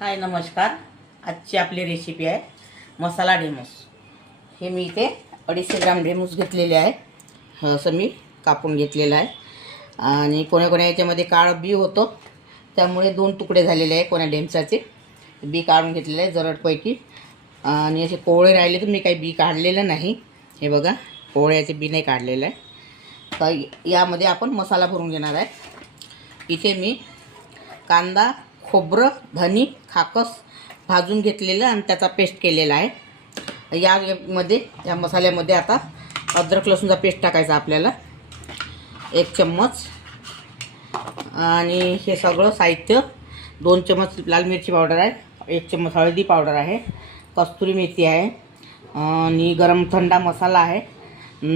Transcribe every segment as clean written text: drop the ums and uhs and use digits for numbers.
हाय नमस्कार. आजची आपली रेसिपी आहे मसाला ढेमूस. हे मी इथे 250 ग्राम ढेमूस घेतलेले आहे. असं मी कापून घेतलेलं आहे. आणि कोण्या याच्यामध्ये काळ बी होतो, त्यामुळे 2 तुकडे झालेले आहे कोण्या ढेमसाचे. बी काढून घेतलेले आहे जरडपैकी. आणि असे कोवळे राहिले तर मी काही बी काढलेलं नाही. हे बघा, कोवळ्याचे बी नाही काढलेलं आहे. तर यामध्ये आपण मसाला भरून घेणार आहे. इथे मी कांदा, खोबरं, धनी, खाकस भाजून घेतलेलं आणि त्याचा पेस्ट केलेला आहे. या मसाल्यामध्ये आता अद्रक लसूणचा पेस्ट टाकायचा आपल्याला 1 चम्मच. आणि हे सगळं साहित्य 2 चम्मच लाल मिरची पावडर आहे, 1 चम्मच हळदी पावडर आहे, कस्तुरी मेथी आहे, आणि गरम थंडा मसाला आहे,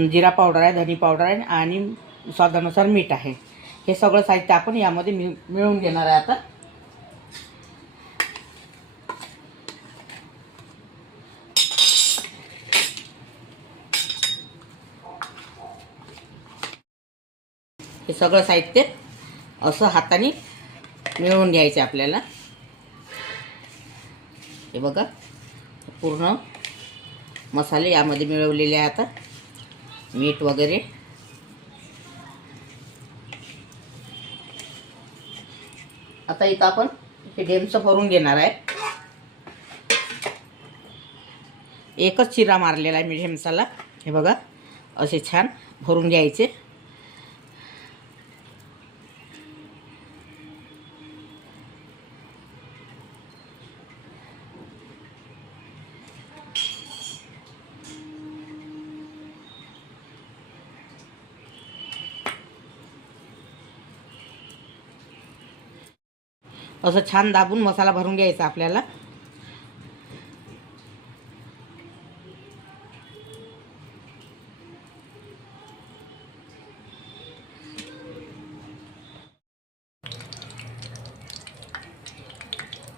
जिरा पावडर आहे, धनी पावडर आहे आणि स्वादानुसार मीठ आहे. हे सगळं साहित्य आपण यामध्ये मिळवून घेणार आहे. आता हे सगळं साहित्य असं हाताने मिळवून घ्यायचं आपल्याला. हे बघा, पूर्ण मसाले यामध्ये मिळवलेले आहे. आता मीठ वगैरे आता इथं आपण हे ढेमसं भरून घेणार आहे. एकच चिरा मारलेला आहे मी ढेमसाला. हे बघा, असे छान भरून घ्यायचे. असं छान दाबून मसाला भरून घ्यायचा आपल्याला.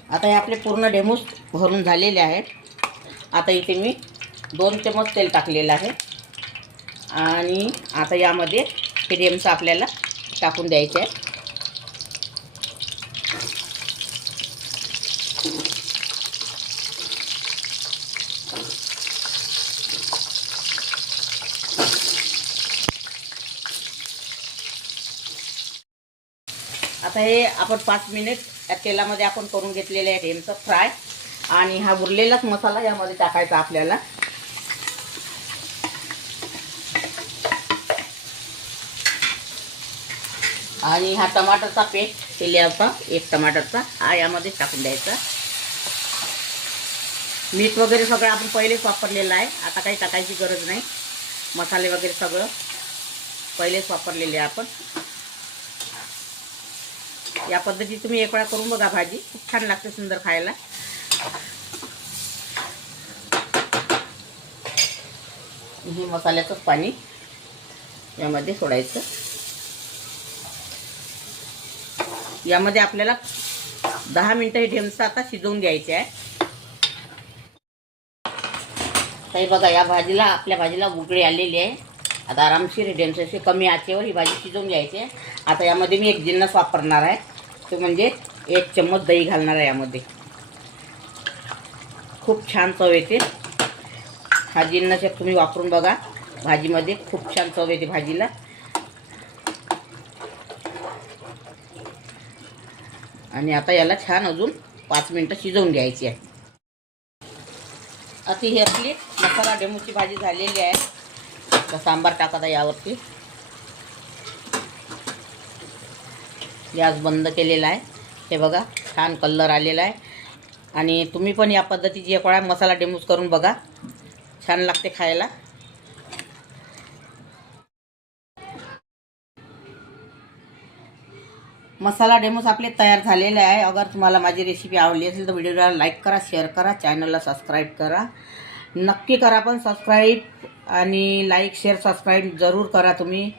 आता हे आपले पूर्ण ढेमूस भरून झालेले आहेत. आता इथे मी 2 चम्मच तेल टाकलेलं आहे. आणि आता यामध्ये हे ढेमसं आपल्याला टाकून द्यायचे आहे. आता हे आपण 5 मिनिट या तेलामध्ये आपण करून घेतलेले आहे ढेमसं फ्राय. आणि हा उरलेलाच मसाला यामध्ये टाकायचा आपल्याला. आणि हा टमाटरचा पेस्ट केला होता 1 टमाटरचा, हा यामध्ये टाकून द्यायचा. मीठ वगैरे सगळं आपण पहिलेच वापरलेलं आहे, आता काही टाकायची गरज नाही. मसाले वगैरे सगळं पहिलेच वापरलेले आहे आपण. या पद्धतीने तुम्ही एक वेळा करून बघा. भाजी खूप छान लागते, सुंदर खायला. हे मसाल्याचं पाणी यामध्ये सोडायचं. यामध्ये आपल्याला 10 मिनिटं हे ढेमसं आता शिजवून घ्यायचे आहे. हे बघा, आपल्या भाजीला उकळी आलेली आहे. आता आरामशीर ढेमसं असे कमी आचेवर ही भाजी शिजवून घ्यायची आहे. आता यामध्ये मी एक जिन्नस वापरणार आहे, तो म्हणजे 1 चम्मच दही घालणार आहे यामध्ये. खूप छान चव येते. हा जिन्नस एक तुम्ही वापरून बघा, भाजीमध्ये खूप छान चव येते भाजीला. आणि आता याला छान अजून 5 मिनिटं शिजवून घ्यायची आहे. आता ही आपली मसाला ढेमूची भाजी झालेली आहे. तर सांबार टाकत आहे यावरती. गॅस बंद केलेला आहे. हे बघा, छान कलर आलेला आहे. आणि तुम्ही पण या पद्धतीची एक वेळा मसाला ढेमूस करून बघा, छान लागते खायला. मसाला ढेमूस आपले तयार झालेले आहे. अगर तुम्हाला माझी रेसिपी आवडली असेल तर व्हिडिओला लाईक करा, शेअर करा, चॅनलला सबस्क्राईब करा. नक्की करा पण सबस्क्राईब. आणि लाईक, शेअर, सबस्क्राईब जरूर करा तुम्ही.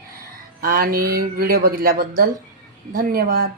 आणि व्हिडिओ बघितल्याबद्दल धन्यवाद.